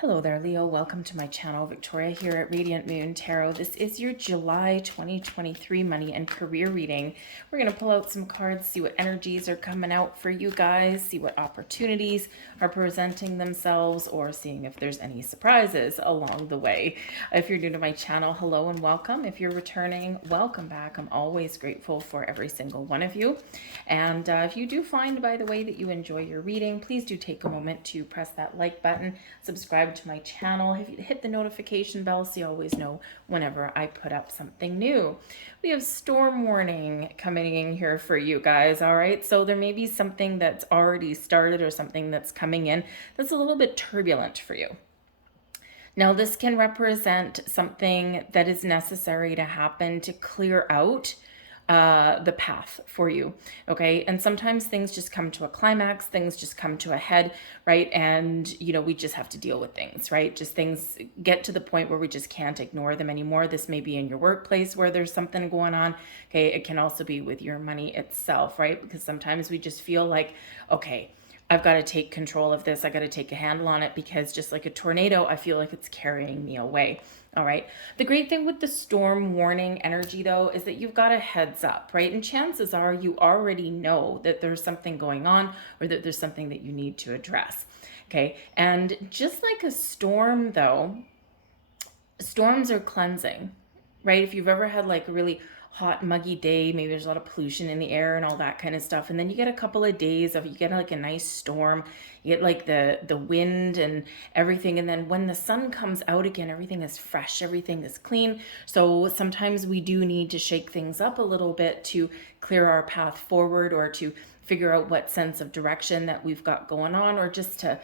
Hello there, Leo. Welcome to my channel. Victoria here at Radiant Moon Tarot. This is your July 2023 money and career reading. We're going to pull out some cards, see what energies are coming out for you guys, see what opportunities are presenting themselves, or seeing if there's any surprises along the way. If you're new to my channel, hello and welcome. If you're returning, welcome back. I'm always grateful for every single one of you. And if you do find, by the way, that you enjoy your reading, please do take a moment to press that like button, subscribe to my channel, hit the notification bell so you always know whenever I put up something new. We have storm warning coming in here for you guys, all right? So there may be something that's already started or something that's coming in that's a little bit turbulent for you. Now, this can represent something that is necessary to happen to clear out the path for you, okay? And sometimes things just come to a climax, things just come to a head, right? And, we just have to deal with things, right? Just things get to the point where we just can't ignore them anymore. This may be in your workplace where there's something going on, okay? It can also be with your money itself, right? Because sometimes we just feel like, okay, I've got to take control of this. I got to take a handle on it because just like a tornado, I feel like it's carrying me away. All right. The great thing with the storm warning energy, though, is that you've got a heads up, right? And chances are you already know that there's something going on or that there's something that you need to address. Okay. And just like a storm, though, storms are cleansing, right? If you've ever had like a really hot muggy day, maybe there's a lot of pollution in the air and all that kind of stuff, and then you get a couple of days of, you get like a nice storm, you get like the wind and everything, and then when the sun comes out again, everything is fresh, everything is clean. So sometimes we do need to shake things up a little bit to clear our path forward, or to figure out what sense of direction that we've got going on, or just to,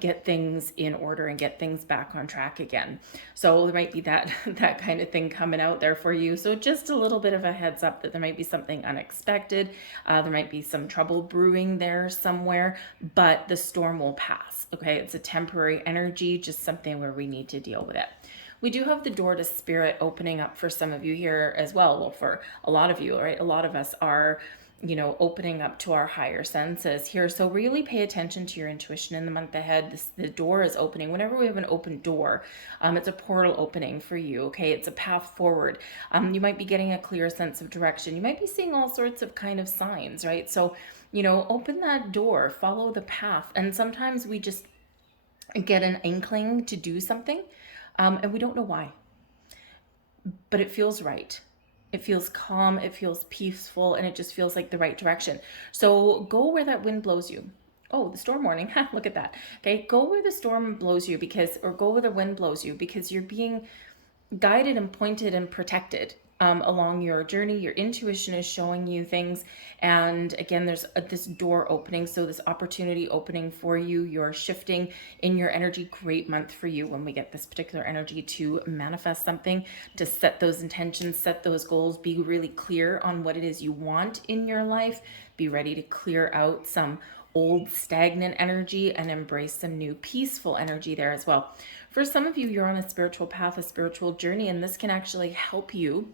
get things in order and get things back on track again. So there might be that kind of thing coming out there for you. So just a little bit of a heads up that there might be something unexpected. There might be some trouble brewing there somewhere, but the storm will pass. Okay, it's a temporary energy, just something where we need to deal with it. We do have the door to spirit opening up for some of you here as well. Well, for a lot of you, right? A lot of us are opening up to our higher senses here. So really pay attention to your intuition in the month ahead. The door is opening. Whenever we have an open door, it's a portal opening for you, okay? It's a path forward. You might be getting a clear sense of direction. You might be seeing all sorts of kind of signs, right? So, open that door, follow the path. And sometimes we just get an inkling to do something, and we don't know why, but it feels right. It feels calm, it feels peaceful, and it just feels like the right direction. So go where that wind blows you. Oh, the storm warning. Look at that. Okay, go where the storm blows you, or go where the wind blows you, because you're being guided and pointed and protected along your journey. Your intuition is showing you things, and again, there's this door opening, so this opportunity opening for you. You're shifting in your energy. Great month for you when we get this particular energy to manifest something, to set those intentions, set those goals, be really clear on what it is you want in your life, be ready to clear out some old stagnant energy and embrace some new peaceful energy there as well. For some of you, you're on a spiritual path, a spiritual journey, and this can actually help you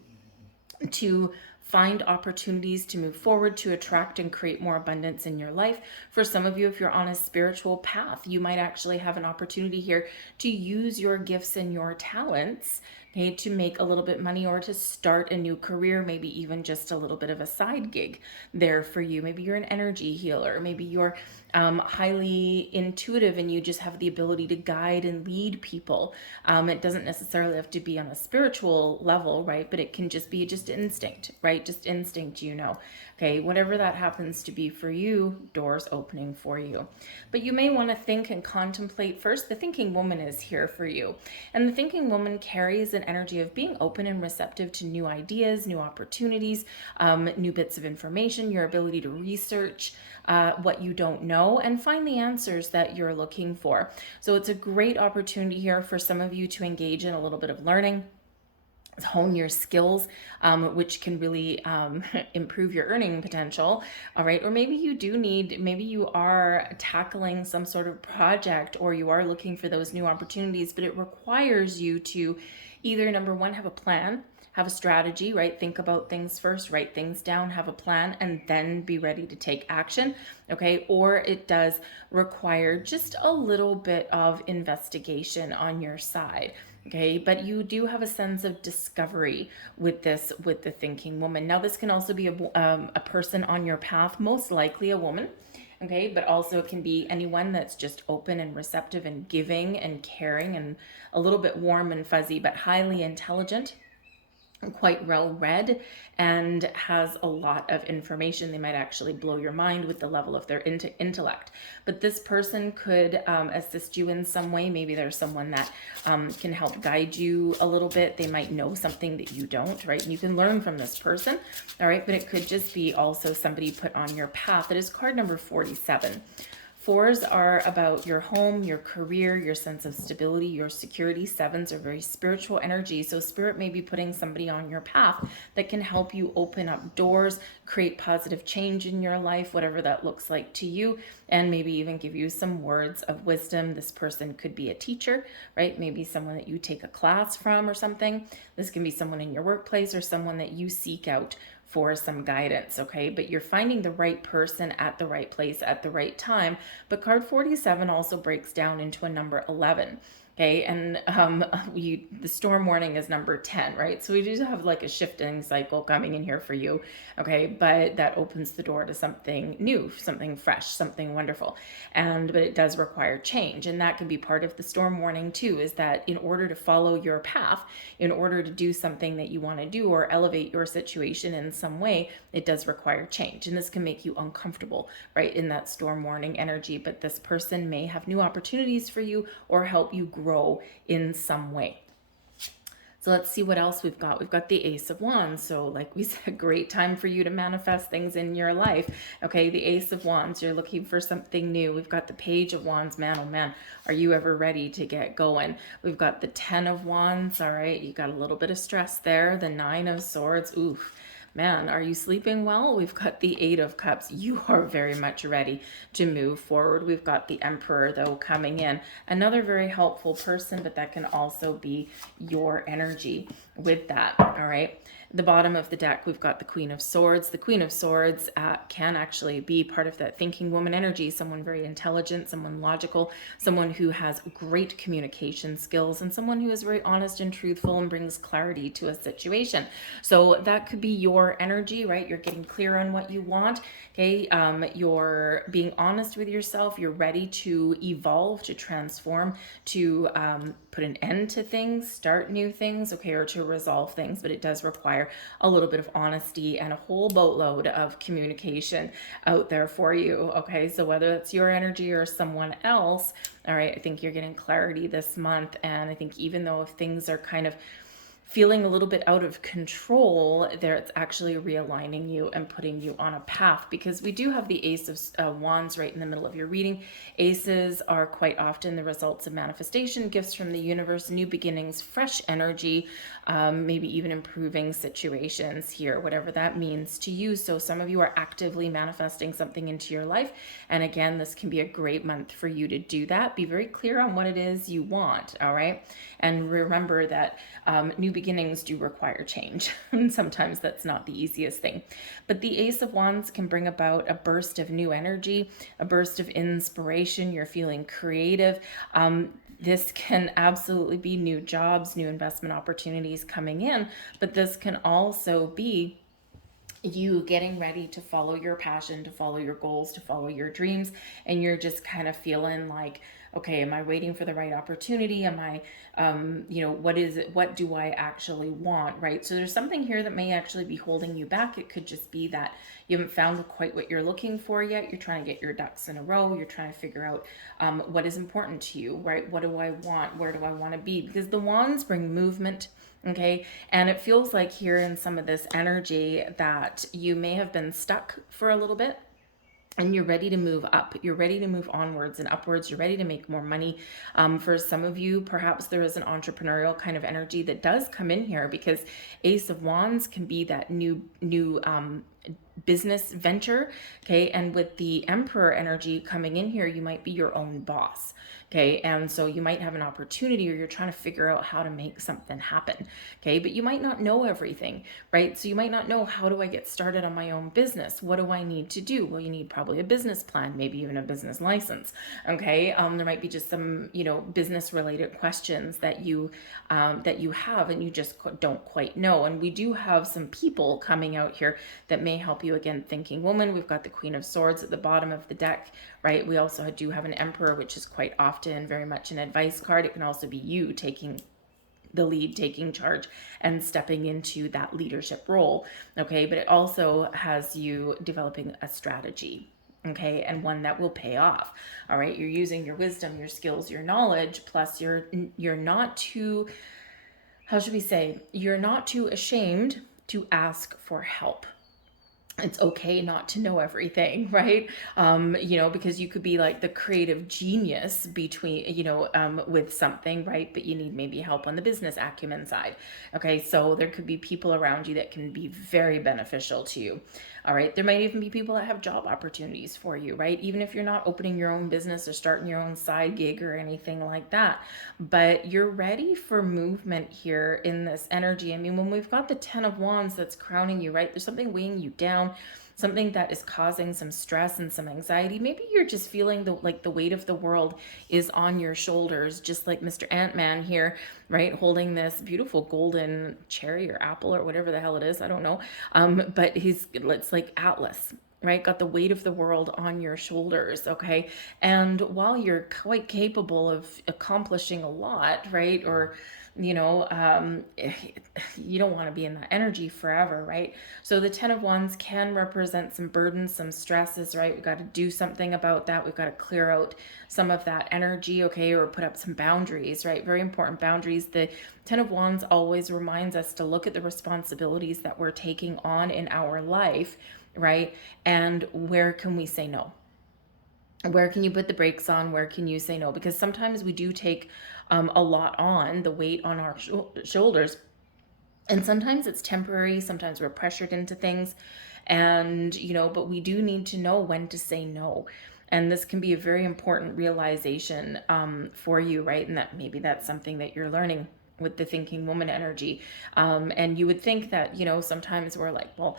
to find opportunities to move forward, to attract and create more abundance in your life. For some of you, if you're on a spiritual path, you might actually have an opportunity here to use your gifts and your talents, okay, to make a little bit money, or to start a new career, maybe even just a little bit of a side gig there for you. Maybe you're an energy healer. Maybe you're highly intuitive and you just have the ability to guide and lead people. It doesn't necessarily have to be on a spiritual level, right? But it can just be just instinct, right? Just instinct, Okay, whatever that happens to be for you, doors opening for you. But you may want to think and contemplate first. The thinking woman is here for you. And the thinking woman carries an energy of being open and receptive to new ideas, new opportunities, new bits of information, your ability to research what you don't know and find the answers that you're looking for. So it's a great opportunity here for some of you to engage in a little bit of learning, hone your skills, which can really improve your earning potential. All right. Or maybe you are tackling some sort of project, or you are looking for those new opportunities, but it requires you to either, number one, have a plan, have a strategy, right? Think about things first, write things down, have a plan, and then be ready to take action, okay? Or it does require just a little bit of investigation on your side. Okay, but you do have a sense of discovery with this, with the thinking woman. Now, this can also be a person on your path, most likely a woman. Okay, but also it can be anyone that's just open and receptive and giving and caring and a little bit warm and fuzzy, but highly intelligent, quite well read, and has a lot of information. They might actually blow your mind with the level of their intellect. But this person could assist you in some way. Maybe there's someone that can help guide you a little bit. They might know something that you don't, right? And you can learn from this person, all right? But it could just be also somebody put on your path. That is card number 47. Fours are about your home, your career, your sense of stability, your security. Sevens are very spiritual energy. So spirit may be putting somebody on your path that can help you open up doors, create positive change in your life, whatever that looks like to you, and maybe even give you some words of wisdom. This person could be a teacher, right? Maybe someone that you take a class from or something. This can be someone in your workplace or someone that you seek out for some guidance, okay? But you're finding the right person at the right place at the right time. But card 47 also breaks down into a number 11. Okay, and the storm warning is number 10, right? So we do have like a shifting cycle coming in here for you, okay? But that opens the door to something new, something fresh, something wonderful. But it does require change, and that can be part of the storm warning too, is that in order to follow your path, in order to do something that you want to do or elevate your situation in some way, it does require change. And this can make you uncomfortable, right, in that storm warning energy. But this person may have new opportunities for you or help you grow in some way. So let's see what else we've got. We've got the Ace of Wands. So like we said, great time for you to manifest things in your life. Okay, the Ace of Wands, you're looking for something new. We've got the Page of Wands. Man, oh man, are you ever ready to get going? We've got the 10 of Wands. All right, you got a little bit of stress there. The 9 of Swords. Oof. Man, are you sleeping well? We've got the 8 of Cups. You are very much ready to move forward. We've got the Emperor, though, coming in. Another very helpful person, but that can also be your energy with that, all right? The bottom of the deck, we've got the Queen of Swords. The Queen of Swords can actually be part of that thinking woman energy, someone very intelligent, someone logical, someone who has great communication skills, and someone who is very honest and truthful and brings clarity to a situation. So that could be your energy, right? You're getting clear on what you want, okay? You're being honest with yourself. You're ready to evolve, to transform, to put an end to things, start new things, okay, or to resolve things. But it does require a little bit of honesty and a whole boatload of communication out there for you, okay? So whether it's your energy or someone else, all right, I think you're getting clarity this month. And I think even though if things are kind of feeling a little bit out of control there, it's actually realigning you and putting you on a path, because we do have the Ace of Wands right in the middle of your reading. Aces are quite often the results of manifestation, gifts from the universe, new beginnings, fresh energy, maybe even improving situations here, whatever that means to you. So some of you are actively manifesting something into your life, and again, this can be a great month for you to do that. Be very clear on what it is you want, all right? And remember that new beginnings do require change. And sometimes that's not the easiest thing. But the Ace of Wands can bring about a burst of new energy, a burst of inspiration. You're feeling creative. This can absolutely be new jobs, new investment opportunities coming in, but this can also be you getting ready to follow your passion, to follow your goals, to follow your dreams, and you're just kind of feeling like, okay, am I waiting for the right opportunity? Am I, what is it? What do I actually want, right? So there's something here that may actually be holding you back. It could just be that you haven't found quite what you're looking for yet. You're trying to get your ducks in a row. You're trying to figure out what is important to you, right? What do I want? Where do I want to be? Because the wands bring movement, okay? And it feels like here in some of this energy that you may have been stuck for a little bit, and you're ready to move up. You're ready to move onwards and upwards. You're ready to make more money. For some of you, perhaps there is an entrepreneurial kind of energy that does come in here, because Ace of Wands can be that new business venture, okay? And with the Emperor energy coming in here, you might be your own boss, okay? And so you might have an opportunity, or you're trying to figure out how to make something happen, okay? But you might not know everything, right? So you might not know, how do I get started on my own business? What do I need to do? Well, you need probably a business plan, maybe even a business license, okay? There might be just some, business related questions that you have, and you just don't quite know. And we do have some people coming out here that may help you. Again, thinking woman, we've got the Queen of Swords at the bottom of the deck, right? We also do have an Emperor, which is quite often very much an advice card. It can also be you taking the lead, taking charge, and stepping into that leadership role, okay? But it also has you developing a strategy, okay, and one that will pay off. All right, you're using your wisdom, your skills, your knowledge, plus you're not too, how should we say, you're not too ashamed to ask for help. It's okay not to know everything, right? Because you could be like the creative genius between, with something, right? But you need maybe help on the business acumen side. Okay, so there could be people around you that can be very beneficial to you. All right, there might even be people that have job opportunities for you, right? Even if you're not opening your own business or starting your own side gig or anything like that, but you're ready for movement here in this energy. I mean, when we've got the 10 of Wands that's crowning you, right? There's something weighing you down, something that is causing some stress and some anxiety. Maybe you're just feeling the weight of the world is on your shoulders, just like Mr. Ant-Man here, right? Holding this beautiful golden cherry or apple or whatever the hell it is. I don't know. But it's like Atlas, right? Got the weight of the world on your shoulders, okay? And while you're quite capable of accomplishing a lot, right? Or you don't want to be in that energy forever, right? So the 10 of Wands can represent some burdens, some stresses, right? We've got to do something about that. We've got to clear out some of that energy, okay? Or put up some boundaries, right? Very important boundaries. The 10 of Wands always reminds us to look at the responsibilities that we're taking on in our life, right? And where can we say no? Where can you put the brakes on? Where can you say no? Because sometimes we do take a lot on, the weight on our shoulders. And sometimes it's temporary. Sometimes we're pressured into things. And, but we do need to know when to say no. And this can be a very important realization for you, right? And that maybe that's something that you're learning with the thinking woman energy. And you would think that, sometimes we're like, well,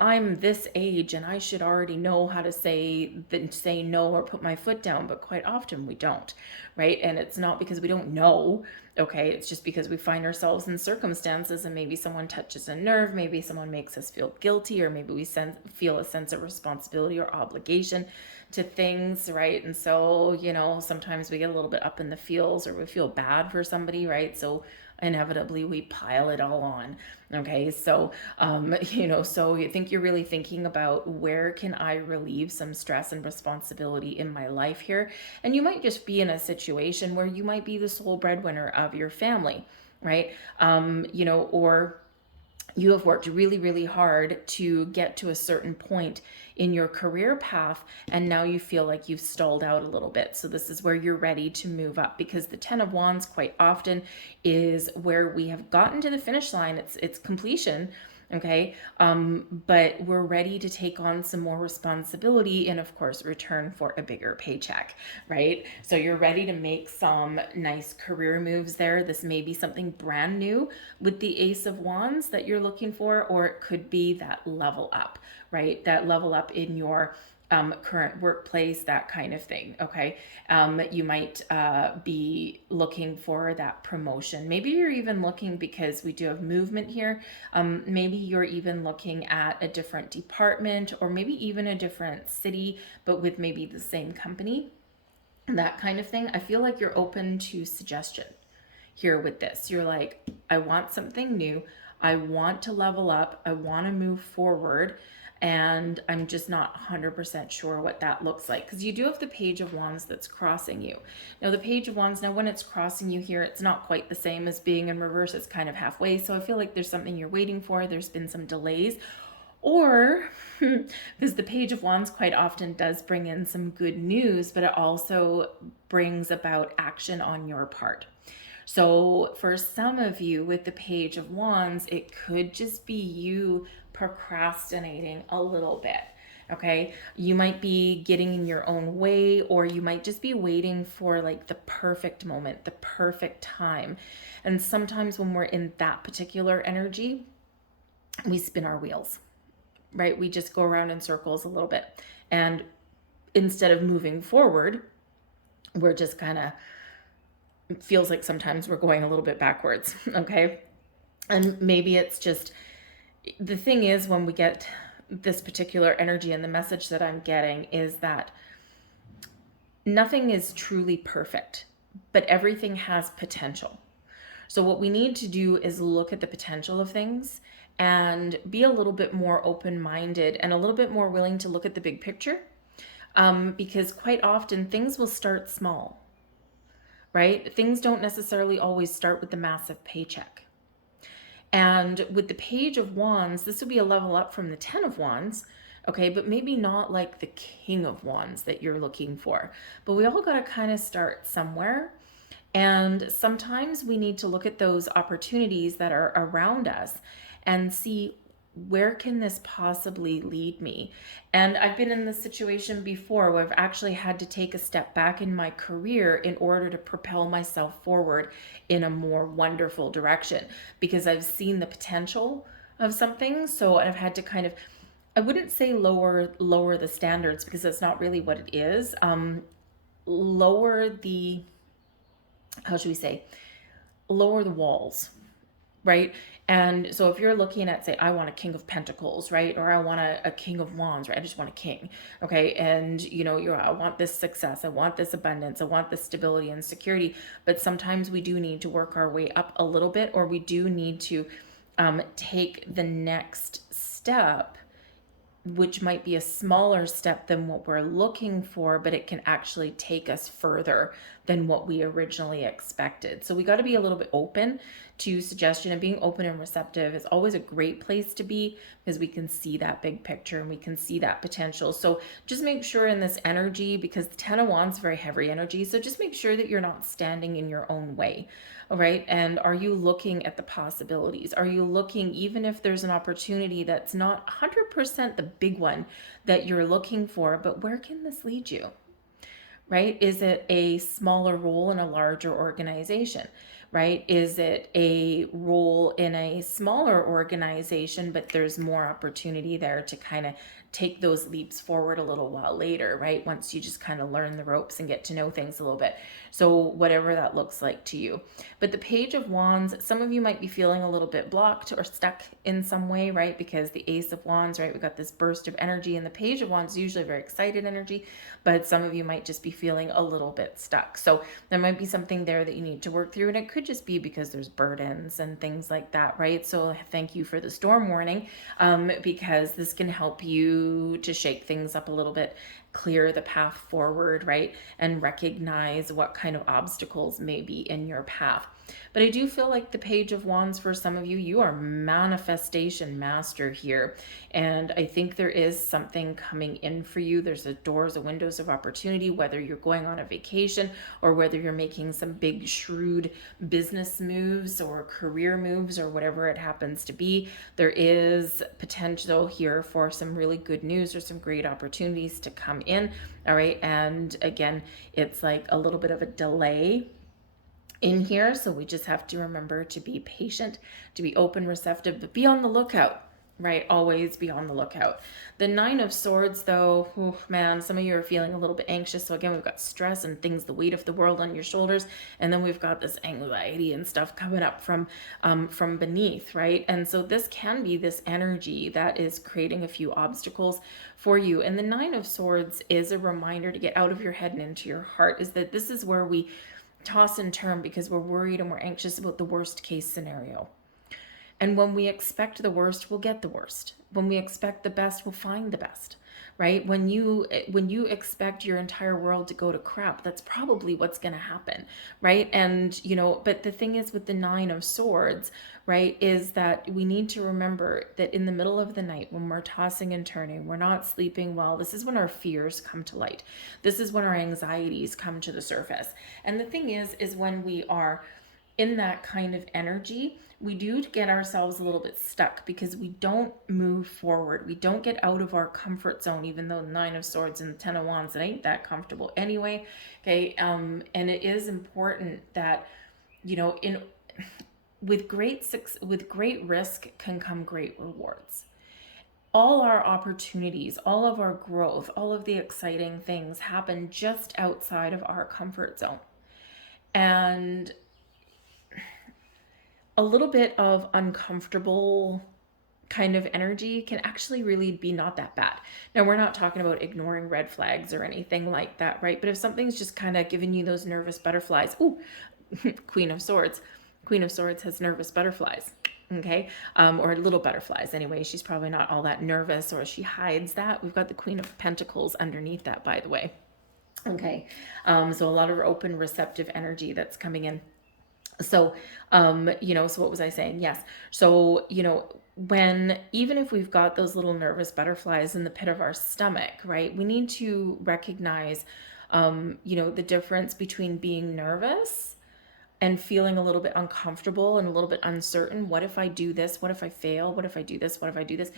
I'm this age and I should already know how to say no or put my foot down. But quite often we don't, right? And it's not because we don't know, okay? It's just because we find ourselves in circumstances, and maybe someone touches a nerve, maybe someone makes us feel guilty, or maybe we feel a sense of responsibility or obligation to things, right? And so, sometimes we get a little bit up in the feels, or we feel bad for somebody, right? So inevitably we pile it all on, okay? So so you think you're really thinking about, where can I relieve some stress and responsibility in my life here? And you might just be in a situation where you might be the sole breadwinner of your family, right? Or you have worked really, really hard to get to a certain point in your career path, and now you feel like you've stalled out a little bit. So this is where you're ready to move up, because the 10 of Wands quite often is where we have gotten to the finish line. It's completion, okay? But we're ready to take on some more responsibility, and of course return for a bigger paycheck, right? So you're ready to make some nice career moves there. This may be something brand new with the Ace of Wands that you're looking for, or it could be that level up, right? That level up in your current workplace, that kind of thing, okay? You might be looking for that promotion. Maybe you're even looking, because we do have movement here, maybe you're even looking at a different department, or maybe even a different city, but with maybe the same company, that kind of thing. I feel like you're open to suggestion here with this. You're like, I want something new. I want to level up. I want to move forward. And I'm just not 100% sure what that looks like, because you do have the Page of Wands that's crossing you. Now the Page of Wands, when it's crossing you here, it's not quite the same as being in reverse. It's kind of halfway. So I feel like there's something you're waiting for. There's been some delays, or because the Page of Wands quite often does bring in some good news, but it also brings about action on your part. So for some of you with the Page of Wands, it could just be you procrastinating a little bit. Okay, you might be getting in your own way, or you might just be waiting for like the perfect moment, the perfect time. And sometimes when we're in that particular energy, we spin our wheels, right? We just go around in circles a little bit. And instead of moving forward, we're just kind of, it feels like sometimes we're going a little bit backwards. Okay. And maybe it's just, the thing is, when we get this particular energy, and the message that I'm getting is that nothing is truly perfect, but everything has potential. So what we need to do is look at the potential of things and be a little bit more open-minded and a little bit more willing to look at the big picture, because quite often things will start small, right? Things don't necessarily always start with the massive paycheck. And with the Page of Wands, this would be a level up from the Ten of Wands, okay? But maybe not like the King of Wands that you're looking for. But we all got to kind of start somewhere. And sometimes we need to look at those opportunities that are around us and see, where can this possibly lead me? And I've been in this situation before where I've actually had to take a step back in my career in order to propel myself forward in a more wonderful direction, because I've seen the potential of something. So I've had to kind of, I wouldn't say lower the standards, because that's not really what it is. Lower the, how should we say, lower the walls, right? And so if you're looking at, say, I want a King of Pentacles, right? Or I want a King of Wands, right? I just want a king, okay? And, you know, I want this success, I want this abundance, I want this stability and security. But sometimes we do need to work our way up a little bit, or we do need to take the next step, which might be a smaller step than what we're looking for, but it can actually take us further than what we originally expected. So we got to be a little bit open to suggestion, and being open and receptive is always a great place to be, because we can see that big picture and we can see that potential. So just make sure in this energy, because the Ten of Wands is very heavy energy, so just make sure that you're not standing in your own way. All right. And are you looking at the possibilities? Are you looking, even if there's an opportunity that's not 100% the big one that you're looking for, but where can this lead you? Right? Is it a smaller role in a larger organization? Right? Is it a role in a smaller organization, but there's more opportunity there to kind of take those leaps forward a little while later, right? Once you just kind of learn the ropes and get to know things a little bit. So whatever that looks like to you. But the Page of Wands, some of you might be feeling a little bit blocked or stuck in some way, right? Because the Ace of Wands, right? We got this burst of energy, and the Page of Wands is usually very excited energy, but some of you might just be feeling a little bit stuck. So there might be something there that you need to work through, and it could just be because there's burdens and things like that, right? So thank you for the storm warning, because this can help you to shake things up a little bit, clear the path forward, right? And recognize what kind of obstacles may be in your path. But I do feel like the Page of Wands, for some of you, you are manifestation master here. And I think there is something coming in for you. There's a doors, a windows of opportunity, whether you're going on a vacation or whether you're making some big shrewd business moves or career moves or whatever it happens to be. There is potential here for some really good news or some great opportunities to come in. All right. And again, it's like a little bit of a delay in here, so we just have to remember to be patient, to be open, receptive, but be on the lookout, right? Always be on the lookout. The Nine of Swords, though, oh man, some of you are feeling a little bit anxious. So again, we've got stress and things, the weight of the world on your shoulders, and then we've got this anxiety and stuff coming up from beneath, right? And so this can be this energy that is creating a few obstacles for you. And the Nine of Swords is a reminder to get out of your head and into your heart. Is that this is where we toss and turn because we're worried and we're anxious about the worst case scenario. And when we expect the worst, we'll get the worst. When we expect the best, we'll find the best, right? When you expect your entire world to go to crap, that's probably what's going to happen, right? And, you know, but the thing is with the Nine of Swords, right, is that we need to remember that in the middle of the night, when we're tossing and turning, we're not sleeping well, this is when our fears come to light. This is when our anxieties come to the surface. And the thing is when we are in that kind of energy, we do get ourselves a little bit stuck because we don't move forward. We don't get out of our comfort zone, even though the Nine of Swords and the Ten of Wands, it ain't that comfortable anyway. Okay. And it is important that, you know, with great risk can come great rewards. All our opportunities, all of our growth, all of the exciting things happen just outside of our comfort zone. And a little bit of uncomfortable kind of energy can actually really be not that bad. Now, we're not talking about ignoring red flags or anything like that, right? But if something's just kind of giving you those nervous butterflies, ooh, Queen of Swords. Queen of Swords has nervous butterflies, okay? Or little butterflies anyway. She's probably not all that nervous, or she hides that. We've got the Queen of Pentacles underneath that, by the way. Okay, so a lot of open, receptive energy that's coming in. So, you know, so what was I saying? Yes. So, you know, even if we've got those little nervous butterflies in the pit of our stomach, right, we need to recognize, you know, the difference between being nervous and feeling a little bit uncomfortable and a little bit uncertain. What if I do this? What if I fail? What if I do this? What if I do this?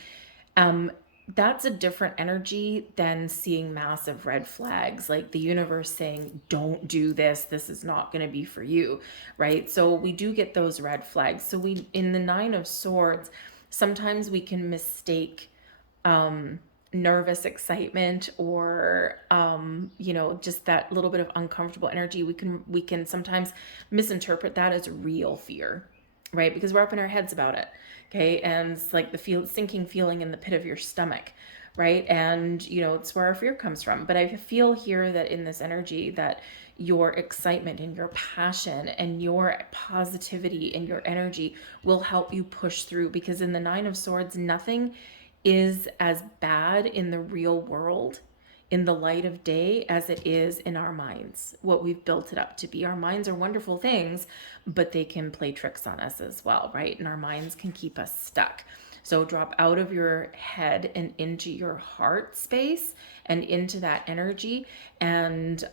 That's a different energy than seeing massive red flags, like the universe saying, don't do this. This is not going to be for you, right? So we do get those red flags. So in the Nine of Swords, sometimes we can mistake nervous excitement or you know, just that little bit of uncomfortable energy. We can sometimes misinterpret that as real fear, right? Because we're up in our heads about it. Okay. And it's like the sinking feeling in the pit of your stomach, right? And, you know, it's where our fear comes from. But I feel here that in this energy that your excitement and your passion and your positivity and your energy will help you push through, because in the Nine of Swords, nothing is as bad in the real world, in the light of day, as it is in our minds, what we've built it up to be. Our minds are wonderful things, but they can play tricks on us as well, right? And our minds can keep us stuck. So drop out of your head and into your heart space and into that energy, and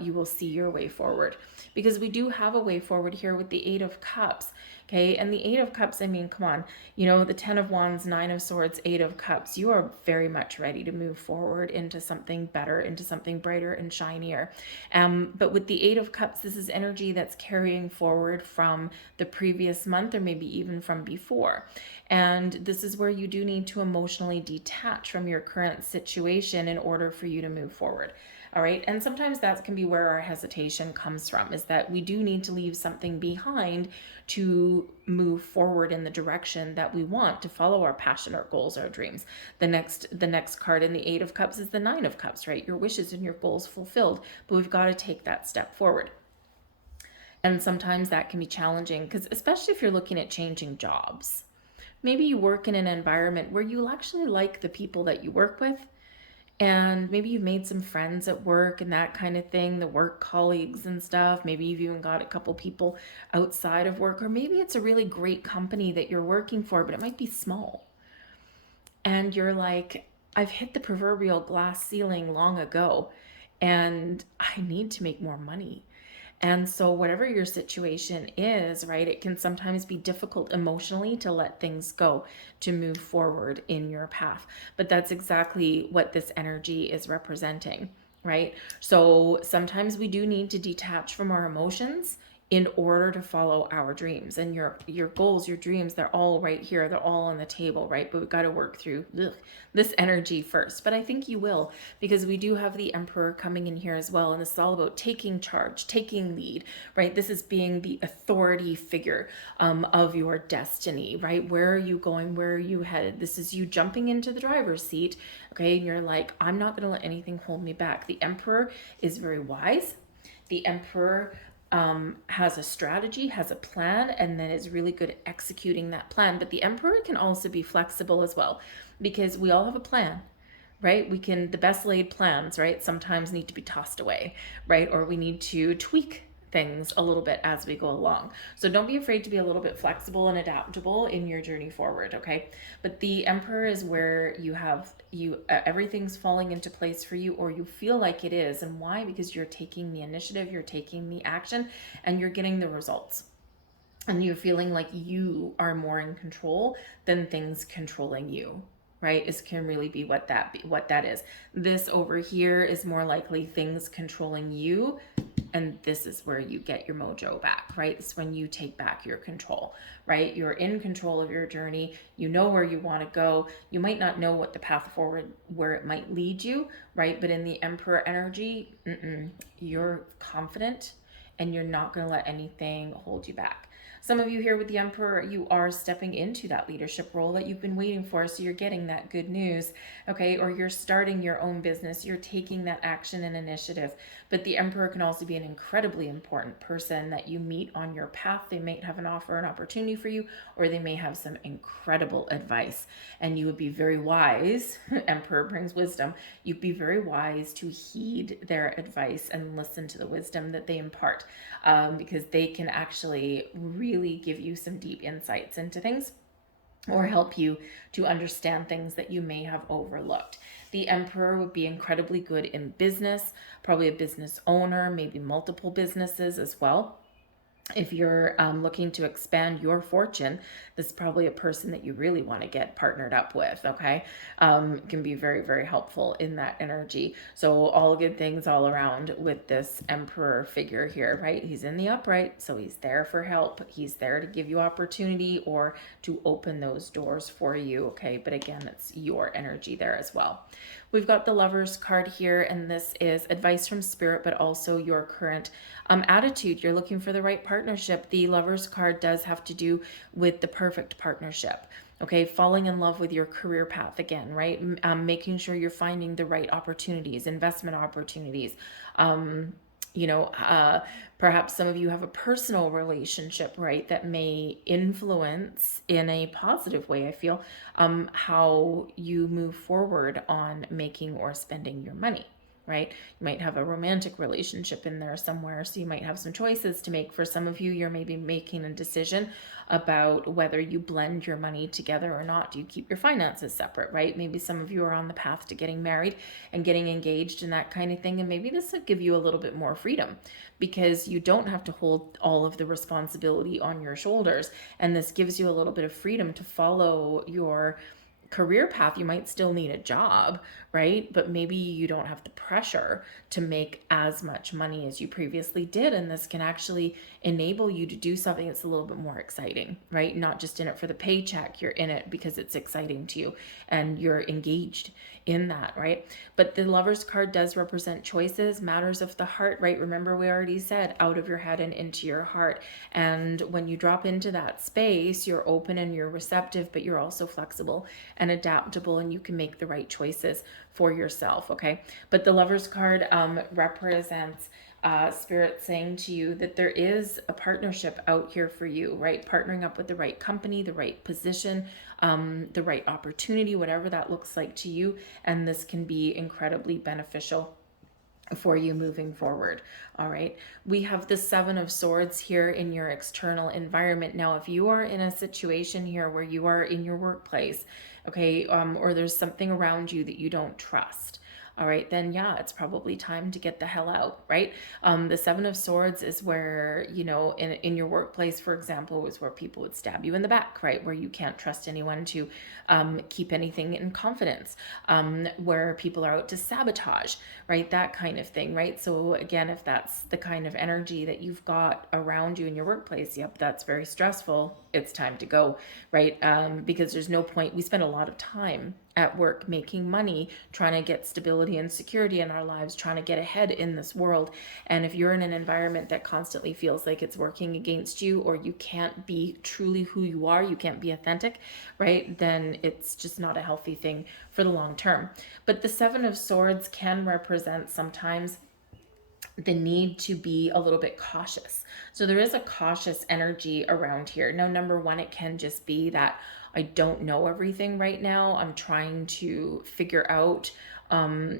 you will see your way forward. Because we do have a way forward here with the Eight of Cups. Okay, and the Eight of Cups, I mean, come on, you know, the Ten of Wands, Nine of Swords, Eight of Cups, you are very much ready to move forward into something better, into something brighter and shinier. But with the Eight of Cups, this is energy that's carrying forward from the previous month or maybe even from before. And this is where you do need to emotionally detach from your current situation in order for you to move forward. All right. And sometimes that can be where our hesitation comes from, is that we do need to leave something behind to move forward in the direction that we want, to follow our passion, our goals, our dreams. The next card in the Eight of Cups is the Nine of Cups, right? Your wishes and your goals fulfilled, but we've got to take that step forward. And sometimes that can be challenging, because especially if you're looking at changing jobs, maybe you work in an environment where you actually like the people that you work with, and maybe you've made some friends at work and that kind of thing, the work colleagues and stuff. Maybe you've even got a couple people outside of work, or maybe it's a really great company that you're working for, but it might be small. And you're like, I've hit the proverbial glass ceiling long ago, and I need to make more money. And so whatever your situation is, right, it can sometimes be difficult emotionally to let things go, to move forward in your path. But that's exactly what this energy is representing, right? So sometimes we do need to detach from our emotions in order to follow our dreams. And your goals, your dreams, they're all right here. They're all on the table, right? But we've got to work through this energy first. But I think you will, because we do have the Emperor coming in here as well. And this is all about taking charge, taking lead, right? This is being the authority figure of your destiny, right? Where are you going? Where are you headed? This is you jumping into the driver's seat, okay? And you're like, I'm not going to let anything hold me back. The Emperor is very wise. The Emperor has a strategy, has a plan, and then is really good at executing that plan. But the Emperor can also be flexible as well, because we all have a plan, right? The best laid plans, right, sometimes need to be tossed away, right? Or we need to tweak things a little bit as we go along. So don't be afraid to be a little bit flexible and adaptable in your journey forward, okay? But the Emperor is where everything's falling into place for you, or you feel like it is. And why? Because you're taking the initiative, you're taking the action, and you're getting the results. and you're feeling like you are more in control than things controlling you, right? Is can really be what that is. This over here is more likely things controlling you, and this is where you get your mojo back, right? It's when you take back your control, right? You're in control of your journey. You know where you want to go. You might not know what the path forward, where it might lead you, right? But in the Emperor energy, you're confident and you're not going to let anything hold you back. Some of you here with the Emperor, you are stepping into that leadership role that you've been waiting for. So you're getting that good news, okay? Or you're starting your own business. You're taking that action and initiative. But the Emperor can also be an incredibly important person that you meet on your path. They might have an offer, an opportunity for you, or they may have some incredible advice. And you would be very wise. Emperor brings wisdom. You'd be very wise to heed their advice and listen to the wisdom that they impart, because they can actually really give you some deep insights into things or help you to understand things that you may have overlooked. The Emperor would be incredibly good in business, probably a business owner, maybe multiple businesses as well. If you're looking to expand your fortune, this is probably a person that you really want to get partnered up with, okay? It can be very, very helpful in that energy. So all good things all around with this Emperor figure here, right? He's in the upright, so he's there for help. He's there to give you opportunity or to open those doors for you, okay? But again, it's your energy there as well. We've got the Lovers card here, and this is advice from Spirit, but also your current attitude. You're looking for the right partnership. The Lovers card does have to do with the perfect partnership. Okay, falling in love with your career path again, right? Making sure you're finding the right opportunities, investment opportunities. Perhaps some of you have a personal relationship, right, that may influence in a positive way, I feel, how you move forward on making or spending your money. Right? You might have a romantic relationship in there somewhere, so you might have some choices to make. For some of you, you're maybe making a decision about whether you blend your money together or not. Do you keep your finances separate, right? Maybe some of you are on the path to getting married and getting engaged and that kind of thing, and maybe this will give you a little bit more freedom because you don't have to hold all of the responsibility on your shoulders, and this gives you a little bit of freedom to follow your career path. You might still need a job, right? But maybe you don't have the pressure to make as much money as you previously did. And this can actually enable you to do something that's a little bit more exciting, right? Not just in it for the paycheck, you're in it because it's exciting to you and you're engaged in that, right? But the Lovers card does represent choices, matters of the heart, right? Remember, we already said out of your head and into your heart. And when you drop into that space, you're open and you're receptive, but you're also flexible and adaptable, and you can make the right choices for yourself, okay? But the Lovers card represents Spirit saying to you that there is a partnership out here for you, right? Partnering up with the right company, the right position, the right opportunity, whatever that looks like to you. And this can be incredibly beneficial for you moving forward. All right. We have the Seven of Swords here in your external environment. Now, if you are in a situation here where you are in your workplace, okay, or there's something around you that you don't trust, all right, then yeah, it's probably time to get the hell out, right? The Seven of Swords is where, in your workplace, for example, is where people would stab you in the back, right? Where you can't trust anyone to keep anything in confidence, where people are out to sabotage, right? That kind of thing, right? So again, if that's the kind of energy that you've got around you in your workplace, yep, that's very stressful. It's time to go, right? Because there's no point. We spend a lot of time at work making money, trying to get stability and security in our lives, trying to get ahead in this world. And if you're in an environment that constantly feels like it's working against you, or you can't be truly who you are, you can't be authentic, right? Then it's just not a healthy thing for the long term. But the Seven of Swords can represent sometimes the need to be a little bit cautious. So there is a cautious energy around here. Now, number one, it can just be that I don't know everything right now. I'm trying to figure out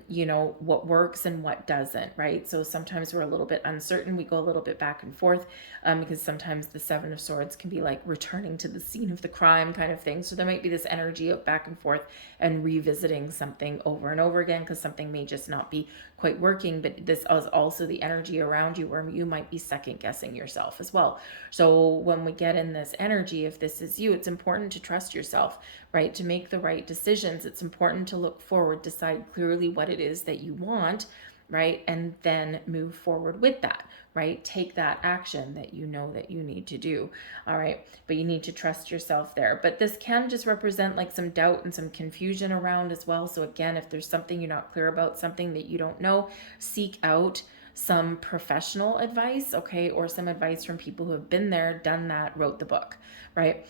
you know, what works and what doesn't, right? So sometimes we're a little bit uncertain. We go a little bit back and forth, because sometimes the Seven of Swords can be like returning to the scene of the crime kind of thing. So there might be this energy of back and forth and revisiting something over and over again, because something may just not be quite working. But this is also the energy around you where you might be second guessing yourself as well. So when we get in this energy, if this is you, it's important to trust yourself, right? To make the right decisions. It's important to look forward, decide clearly what it is that you want, right? And then move forward with that, right? Take that action that you know that you need to do. All right. But you need to trust yourself there. But this can just represent like some doubt and some confusion around as well. So again, if there's something you're not clear about, something that you don't know, seek out some professional advice, okay, or some advice from people who have been there, done that, wrote the book, right?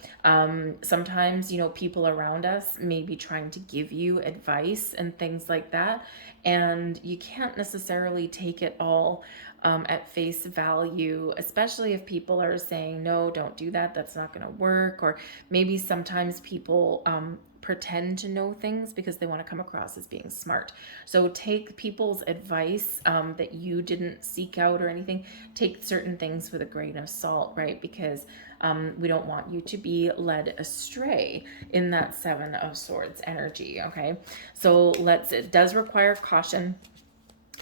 Sometimes, you know, people around us may be trying to give you advice and things like that, and you can't necessarily take it all at face value, especially if people are saying, no, don't do that, that's not going to work. Or maybe sometimes people pretend to know things because they want to come across as being smart. So take people's advice that you didn't seek out or anything. Take certain things with a grain of salt, right? Because we don't want you to be led astray in that Seven of Swords energy, okay? So it does require caution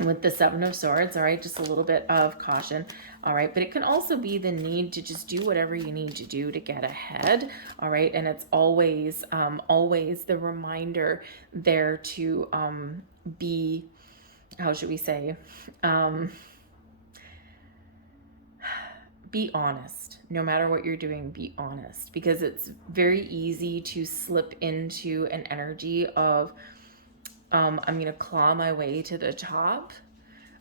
with the Seven of Swords, all right? Just a little bit of caution, all right? But it can also be the need to just do whatever you need to do to get ahead, all right? And it's always, always the reminder there to be, how should we say, be honest. No matter what you're doing, be honest, because it's very easy to slip into an energy of, I'm going to claw my way to the top,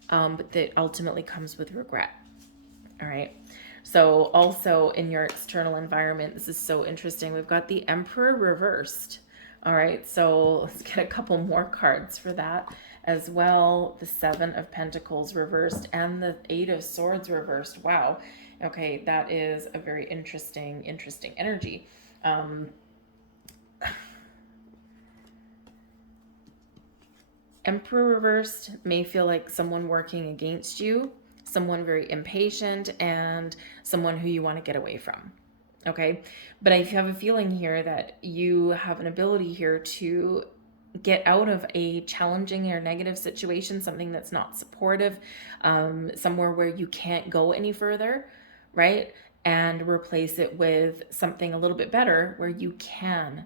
but that ultimately comes with regret. All right. So also in your external environment, this is so interesting. We've got the Emperor reversed. All right. So let's get a couple more cards for that as well. The Seven of Pentacles reversed and the Eight of Swords reversed. Wow. Okay. That is a very interesting energy. Emperor reversed may feel like someone working against you, someone very impatient, and someone who you want to get away from. Okay. But I have a feeling here that you have an ability here to get out of a challenging or negative situation, something that's not supportive, somewhere where you can't go any further, right? And replace it with something a little bit better where you can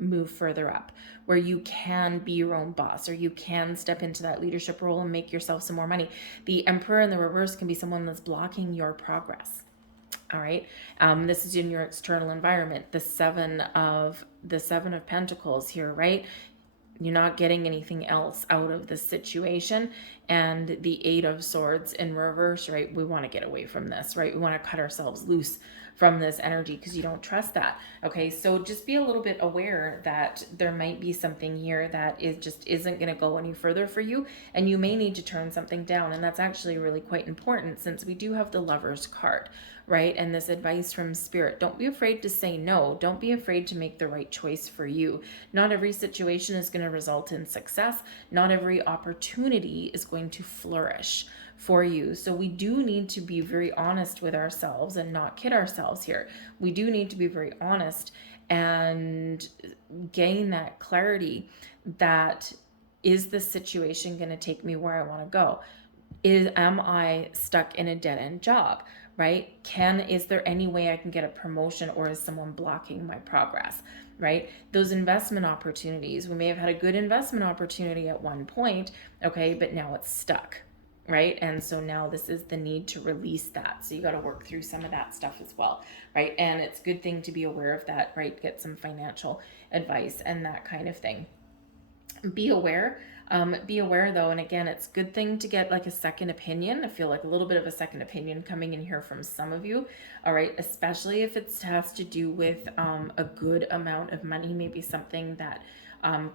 move further up, where you can be your own boss, or you can step into that leadership role and make yourself some more money. The Emperor in the reverse can be someone that's blocking your progress. All right. This is in your external environment. The Seven of Pentacles here, right? You're not getting anything else out of this situation. And the Eight of Swords in reverse, right? We want to get away from this, right? We want to cut ourselves loose from this energy because you don't trust that. Okay, so just be a little bit aware that there might be something here that isn't going to go any further for you, and you may need to turn something down. And that's actually really quite important, since we do have the Lover's card, right? And this advice from Spirit: don't be afraid to say no. Don't be afraid to make the right choice for you. Not every situation is going to result in success. Not every opportunity is going to flourish for you. So we do need to be very honest with ourselves and not kid ourselves here. We do need to be very honest and gain that clarity that, is this situation going to take me where I want to go? Am I stuck in a dead-end job, right? Is there any way I can get a promotion, or is someone blocking my progress, right? Those investment opportunities, we may have had a good investment opportunity at one point, okay, but now it's stuck, right? And so now this is the need to release that. So you got to work through some of that stuff as well, right? And it's a good thing to be aware of that, right? Get some financial advice and that kind of thing. Be aware though, and again, it's a good thing to get like a second opinion. I feel like a little bit of a second opinion coming in here from some of you, all right, especially if it has to do with a good amount of money, maybe something that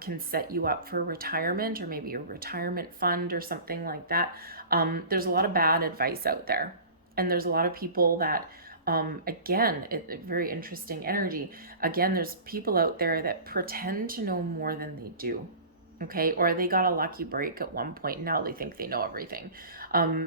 can set you up for retirement, or maybe a retirement fund or something like that. There's a lot of bad advice out there, and there's a lot of people that again, very interesting energy. Again, there's people out there that pretend to know more than they do. Okay, or they got a lucky break at one point. Now they think they know everything.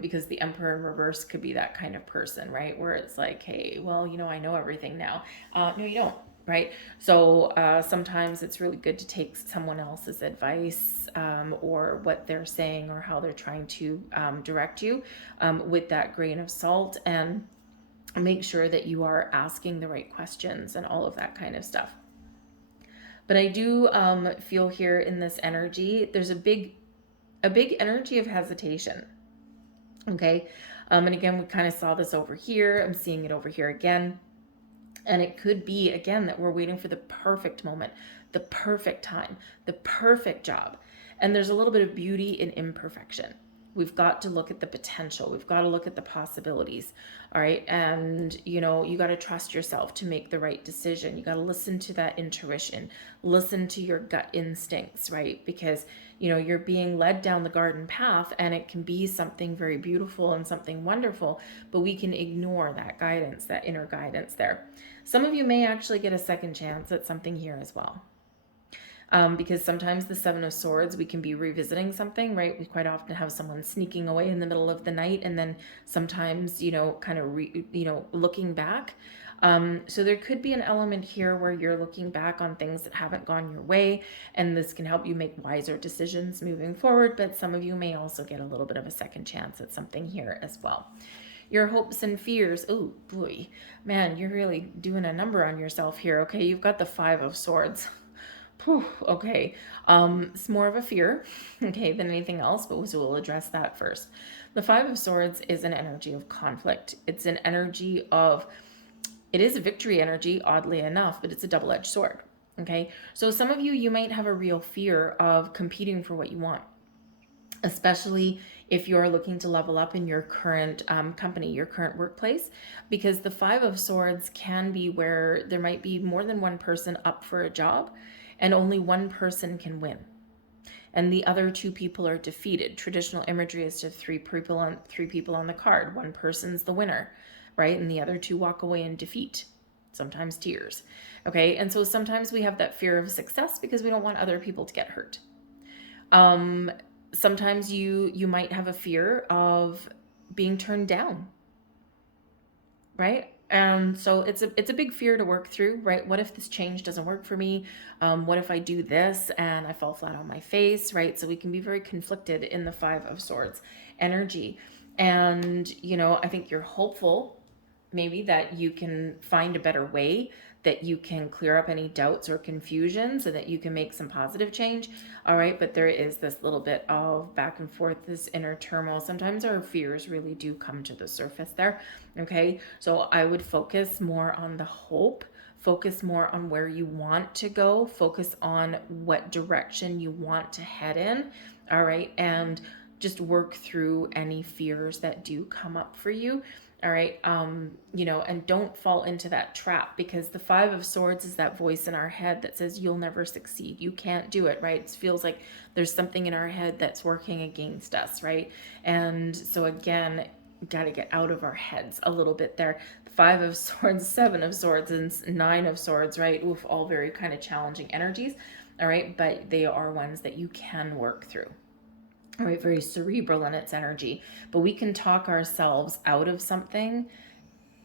Because the Emperor in reverse could be that kind of person, right? Where it's like, hey, well, I know everything now. No, you don't, right? So sometimes it's really good to take someone else's advice, or what they're saying or how they're trying to direct you, with that grain of salt, and make sure that you are asking the right questions and all of that kind of stuff. But I do feel here in this energy, there's a big energy of hesitation. Okay. And again, we kind of saw this over here. I'm seeing it over here again. And it could be, again, that we're waiting for the perfect moment, the perfect time, the perfect job. And there's a little bit of beauty in imperfection. We've got to look at the potential. We've got to look at the possibilities. All right. And, you got to trust yourself to make the right decision. You got to listen to that intuition, listen to your gut instincts, right? Because, you're being led down the garden path, and it can be something very beautiful and something wonderful, but we can ignore that guidance, that inner guidance there. Some of you may actually get a second chance at something here as well. Because sometimes the Seven of Swords, we can be revisiting something, right? We quite often have someone sneaking away in the middle of the night, and then sometimes, kind of, looking back. So there could be an element here where you're looking back on things that haven't gone your way, and this can help you make wiser decisions moving forward. But some of you may also get a little bit of a second chance at something here as well. Your hopes and fears. Oh boy, man, you're really doing a number on yourself here. Okay, you've got the Five of Swords. Whew, okay. It's more of a fear, okay, than anything else, but we'll address that first. The Five of Swords is an energy of conflict. It's an energy of, it is a victory energy, oddly enough, but it's a double-edged sword. Okay, so some of you might have a real fear of competing for what you want, especially if you're looking to level up in your current company, your current workplace, because the Five of Swords can be where there might be more than one person up for a job, and only one person can win, and the other two people are defeated. Traditional imagery is to three people on the card. One person's the winner, right? And the other two walk away in defeat, sometimes tears. Okay, and so sometimes we have that fear of success because we don't want other people to get hurt. Sometimes you might have a fear of being turned down, right? And so it's a big fear to work through, right? What if this change doesn't work for me? What if I do this and I fall flat on my face, right? So we can be very conflicted in the Five of Swords energy. And, I think you're hopeful maybe that you can find a better way, that you can clear up any doubts or confusion so that you can make some positive change. All right. But there is this little bit of back and forth, this inner turmoil. Sometimes our fears really do come to the surface there. Okay. So I would focus more on the hope, focus more on where you want to go, focus on what direction you want to head in. All right. And just work through any fears that do come up for you. All right. And don't fall into that trap, because the Five of Swords is that voice in our head that says you'll never succeed. You can't do it, right? It feels like there's something in our head that's working against us, right? And so again, got to get out of our heads a little bit there. Five of Swords, Seven of Swords, and Nine of Swords, right? Oof, all very kind of challenging energies. All right. But they are ones that you can work through. All right, very cerebral in its energy, but we can talk ourselves out of something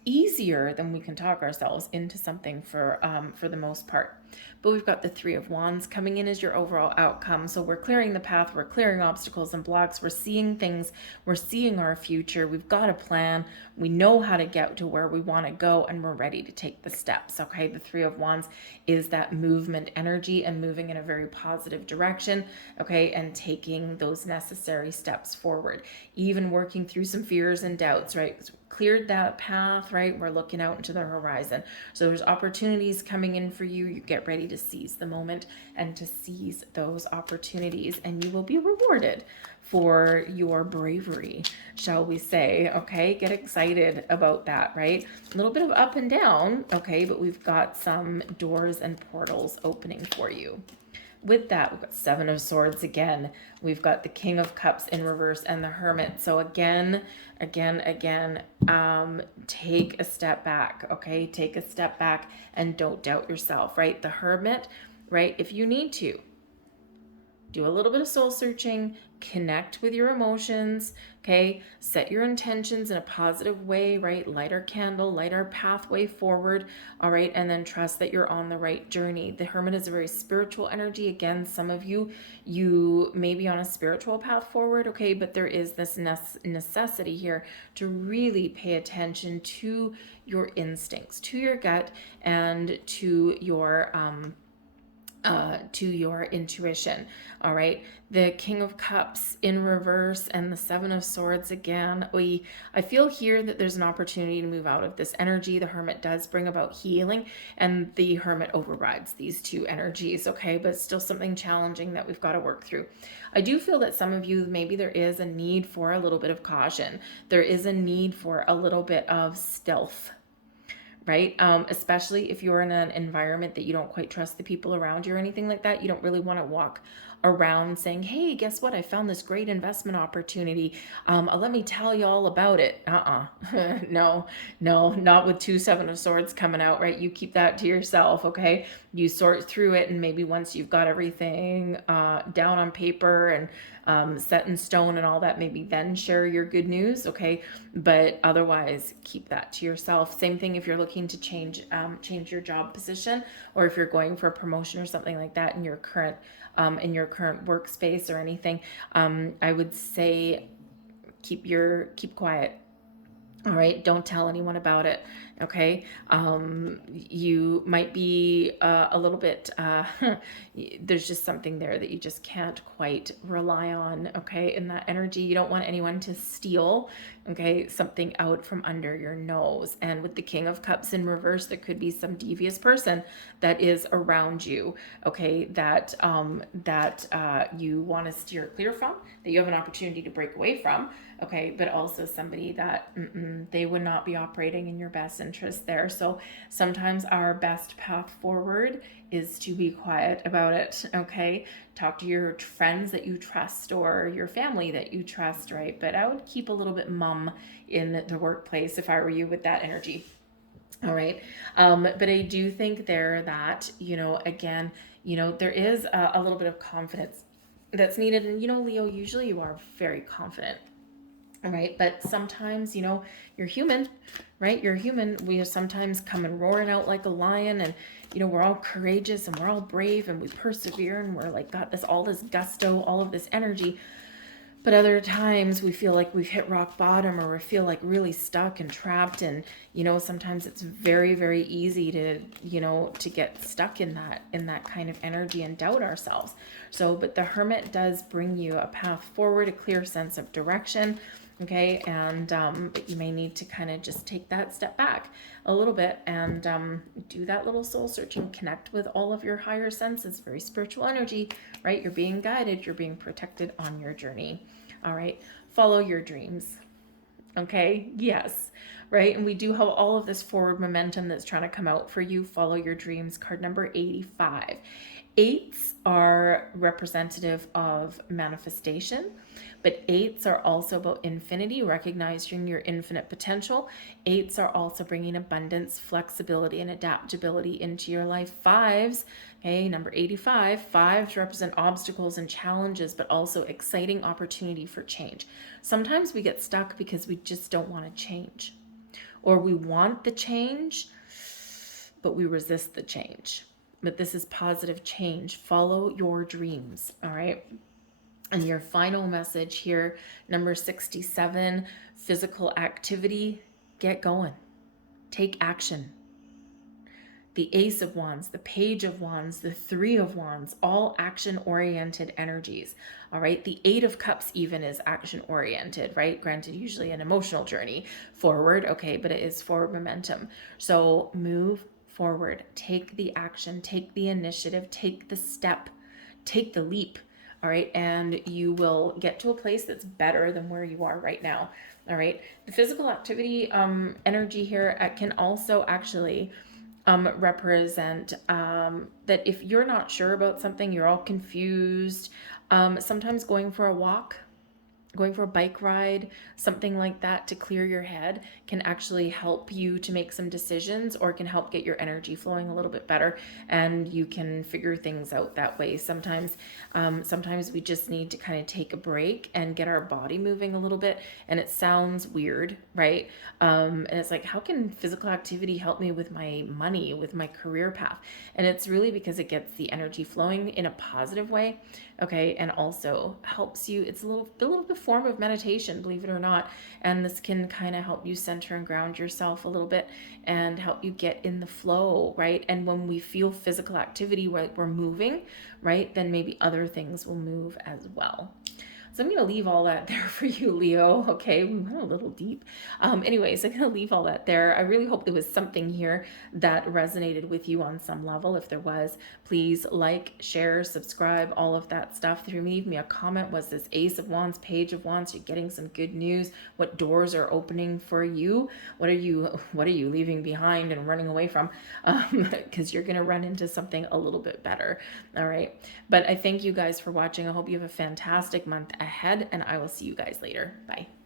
easier than we can talk ourselves into something for the most part. But we've got the Three of Wands coming in as your overall outcome. So we're clearing the path, we're clearing obstacles and blocks, we're seeing things, we're seeing our future, we've got a plan, we know how to get to where we want to go, and we're ready to take the steps. Okay, the Three of Wands is that movement energy and moving in a very positive direction, okay, and taking those necessary steps forward, even working through some fears and doubts, right? Cleared that path, right? We're looking out into the horizon. So there's opportunities coming in for you. You get ready to seize the moment and to seize those opportunities, and you will be rewarded for your bravery, shall we say. Okay, get excited about that, right? A little bit of up and down, okay, but we've got some doors and portals opening for you. With that, we've got Seven of Swords again. We've got the King of Cups in reverse and the Hermit. So again, take a step back, okay? Take a step back and don't doubt yourself, right? The Hermit, right? If you need to, do a little bit of soul searching, connect with your emotions, okay? Set your intentions in a positive way, right? Light our candle, light our pathway forward, all right? And then trust that you're on the right journey. The Hermit is a very spiritual energy. Again, some of you may be on a spiritual path forward, okay? But there is this necessity here to really pay attention to your instincts, to your gut, and to your intuition. All right, the King of Cups in reverse and the Seven of Swords again. I feel here that there's an opportunity to move out of this energy. The Hermit does bring about healing, and the Hermit overrides these two energies, okay? But still something challenging that we've got to work through. I do feel that some of you, maybe there is a need for a little bit of caution. There is a need for a little bit of stealth, right? Especially if you're in an environment that you don't quite trust the people around you or anything like that. You don't really want to walk around saying, hey, guess what? I found this great investment opportunity. Let me tell you all about it. No, not with two Seven of Swords coming out, right? You keep that to yourself, okay? You sort through it, and maybe once you've got everything down on paper and set in stone and all that, maybe then share your good news, okay? But otherwise, keep that to yourself. Same thing if you're looking to change your job position, or if you're going for a promotion or something like that in your current workspace or anything. I would say keep quiet. All right, don't tell anyone about it. Okay, you might be a little bit, there's just something there that you just can't quite rely on, okay, in that energy. You don't want anyone to steal, okay, something out from under your nose. And with the King of Cups in reverse, there could be some devious person that is around you, okay, that you want to steer clear from, that you have an opportunity to break away from, okay, but also somebody that they would not be operating in your best interest there. So sometimes our best path forward is to be quiet about it, okay? Talk to your friends that you trust or your family that you trust, right? But I would keep a little bit mum in the workplace if I were you with that energy. All right. But I do think there that, again, there is a little bit of confidence that's needed. And, Leo, usually you are very confident. All right. But sometimes, you're human, right? You're human. We sometimes come and roaring out like a lion, and, we're all courageous and we're all brave and we persevere and we're like, got all this gusto, all of this energy. But other times we feel like we've hit rock bottom, or we feel like really stuck and trapped. And, sometimes it's very, very easy to get stuck in that kind of energy and doubt ourselves. So, but the Hermit does bring you a path forward, a clear sense of direction. Okay. And, but you may need to kind of just take that step back a little bit and, do that little soul searching, connect with all of your higher senses, very spiritual energy, right? You're being guided, you're being protected on your journey. All right. Follow your dreams. Okay. Yes. Right. And we do have all of this forward momentum that's trying to come out for you. Follow your dreams. Card number 85. Eights are representative of manifestation, but eights are also about infinity, recognizing your infinite potential. Eights are also bringing abundance, flexibility, and adaptability into your life. Fives, okay, number 85, fives represent obstacles and challenges, but also exciting opportunity for change. Sometimes we get stuck because we just don't want to change, or we want the change, but we resist the change. But this is positive change. Follow your dreams, all right? And your final message here, number 67, physical activity, get going. Take action. The Ace of Wands, the Page of Wands, the Three of Wands, all action-oriented energies, all right? The Eight of Cups even is action-oriented, right? Granted, usually an emotional journey forward, okay, but it is forward momentum. So move forward, take the action, take the initiative, take the step, take the leap, all right? And you will get to a place that's better than where you are right now, all right? The physical activity energy here can also actually represent that if you're not sure about something, you're all confused, sometimes going for a walk, going for a bike ride, something like that to clear your head can actually help you to make some decisions, or can help get your energy flowing a little bit better, and you can figure things out that way. Sometimes we just need to kind of take a break and get our body moving a little bit. And it sounds weird, right? And it's like, how can physical activity help me with my money, with my career path? And it's really because it gets the energy flowing in a positive way. Okay, and also helps you. It's a little bit form of meditation, believe it or not. And this can kind of help you center and ground yourself a little bit, and help you get in the flow, right? And when we feel physical activity, right, we're moving, right, then maybe other things will move as well. So I'm going to leave all that there for you, Leo. Okay, we went a little deep. Anyways, I'm going to leave all that there. I really hope there was something here that resonated with you on some level. If there was, please like, share, subscribe, all of that stuff. Leave me a comment. Was this Ace of Wands, Page of Wands? You're getting some good news. What doors are opening for you? What are you leaving behind and running away from? Because you're going to run into something a little bit better. All right. But I thank you guys for watching. I hope you have a fantastic month ahead, and I will see you guys later. Bye.